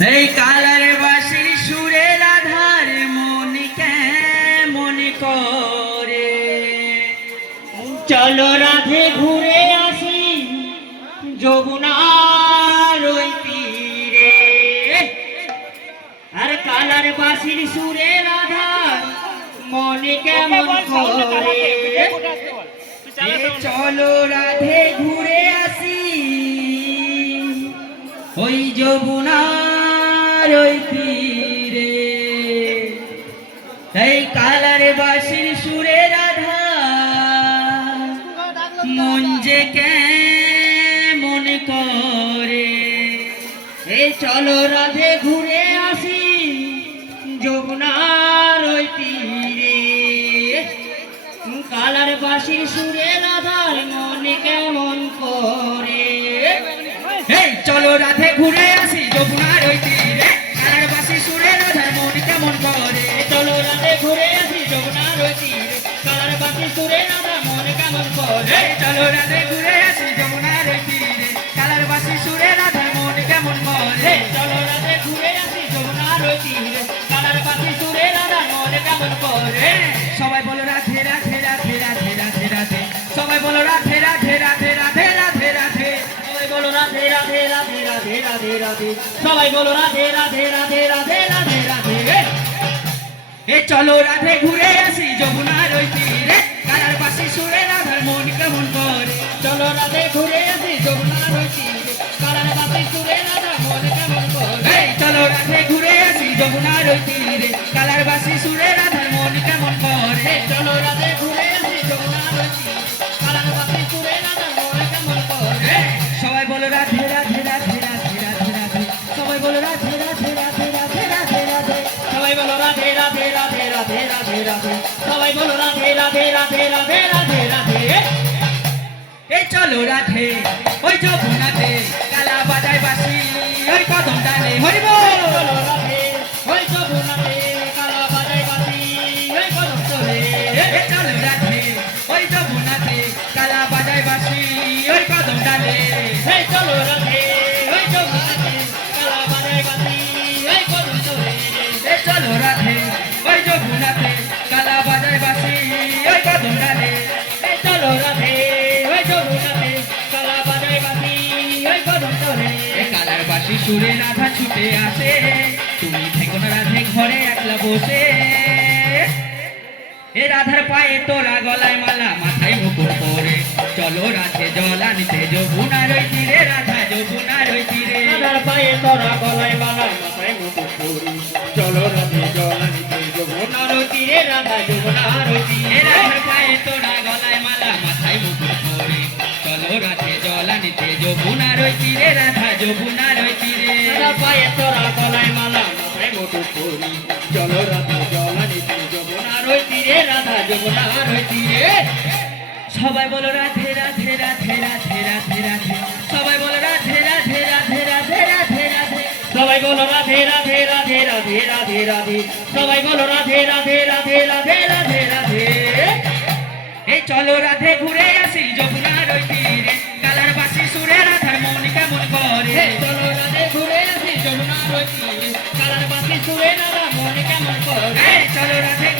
এই কালার বাঁশির সুরে রাধার মন কেমন করে। চলো রাধে ঘুরে আসি যমুনার ওই তীরে। আর কালার বাঁশির সুরে রাধার মন কেমন করে। চলো রাধে ঘুরে আসি ওই যমুনার ওই তীরে। এই কালার বাঁশির সুরে রাধা মন যে কেমন করে। এই চলো রাধে ঘুরে আসি যমুনার ওই তীরে। কালার বাঁশির সুরে রাধার মন কেমন করে। এই চলো রাধে ঘুরে আসি যমুনার ওই তীরে। কালার বাঁশির সুরে রাধার মন কেমন করে। চলো রাধে ঘুরে আসি যমুনার ওই তীরে। কালার বাঁশির সুরে রাধার মন কেমন করে। চলো রাধে ঘুরে আসি যমুনার ওই তীরে। কালার বাঁশির সুরে রাধার মন কেমন করে। চলো রাধে ঘুরে আসি যমুনার ওই তীরে। কালার বাঁশির সুরে রাধার মন কেমন করে। সবাই বলো রাধে রাধে রাধে রাধে রাধে রাধে। সবাই বলো রাধে রাধে রাধে রাধে রাধে রাধে। সবাই বলো রাধে রাধে রাধে রাধে রাধে রাধে। সবাই বলো রাধে রাধে রাধে রাধে রাধে রাধে। এ চলো রাধে ঘুরে আসি যমুনার ওই তীরে। কালার বাঁশির সুরে রাধার মন কেমন করে। চলো রাধে ঘুরে আসি যমুনার ওই তীরে। কালার বাঁশির সুরে রাধার মন কেমন করে। চলো রাধে ঘুরে আসি যমুনার ওই তীরে। কালার বাঁশির সুরে রাধার মন কেমন করে। চলো রাধে ঘুরে আসি যমুনার ওই তীরে। কালার বাঁশির সুরে রাধার মন কেমন করে। সবাই বলো রাধে রাধে রাধে রাধে রাধে রাধে। সবাই বলো রাধে রাধে রাধে রাধে রাধে রাধে। সবাই বলো রাধে রাধে রাধে রাধে রাধে রাধে। সবাই বলো রাধে রাধে রাধে রাধে রাধে রাধে। এই চলো রাধে ওই যমুনাতে। কালা বাজায় বাঁশি ওই কদম ডালে। হরি বল। চলো রাধে ওই যমুনাতে। কালা বাজায় বাঁশি ওই কদম তলে। এই চলো রাধে ওই যমুনাতে। কালা বাজায় বাঁশি ওই কদম ডালে। এই চলো রাধে ওই যমুনাতে। কালা বাজায় বাঁশি ওই কদম তলে। এই চলো রাধে ওই যমুনাতে। কালা বাজায় বাঁশি ওই কদম ডালে। এই চলো রাধে ওই যমুনাতে। কালা বাজায় বাঁশি ওই কদম তলে। এ কালার বাঁশি সুরে রাধা ছুটে আসে। তুমি থেকো না রাধে ঘরে একলা বসে। এ রাধার পায়ে তোরা গলায় মালা মাথায় মুকুট পরে। চলো রাধে জল আনিতে যমুনার ওই তীরে। রাধা যমুনার ওই তীরে। রাধার পায়ে তোরা গলায় মালা মাথায় মুকুট পরি। চলো রাধে জল আনিতে যমুনার ওই তীরে। রাধা যমুনার ওই তীরে। এ রাধার পায়ে তোরা গলায় মালা মাথায় মুকুট পরে। চলো রাধে জল আনিতে যমুনার ওই তীরে। রাধা যমুনার ওই তীরে। রাধার পায়ে তোরা গলায় মালা মাথায় মুকুট পরি। চলো রাধে জল আনিতে যমুনার ওই তীরে। রাধা যমুনার ওই তীরে। সবাই বলো রাধে রাধে রাধে রাধে রাধে রাধে। সবাই বলো রাধে রাধে রাধে রাধে রাধে রাধে। সবাই বলো রাধে রাধে রাধে রাধে রাধে রাধে। সবাই বলো রাধে রাধে রাধে রাধে রাধে রাধে। এই চলো রাধে ঘুরে আসি যমুনার ওই তীরে। কালার বাঁশি সুরে রাধার মন কেমন করে। চলো রাধে ঘুরে আসি যমুনার ওই তীরে। কালার বাঁশি সুরে রাধা মন কেমন করে। চলো রাধে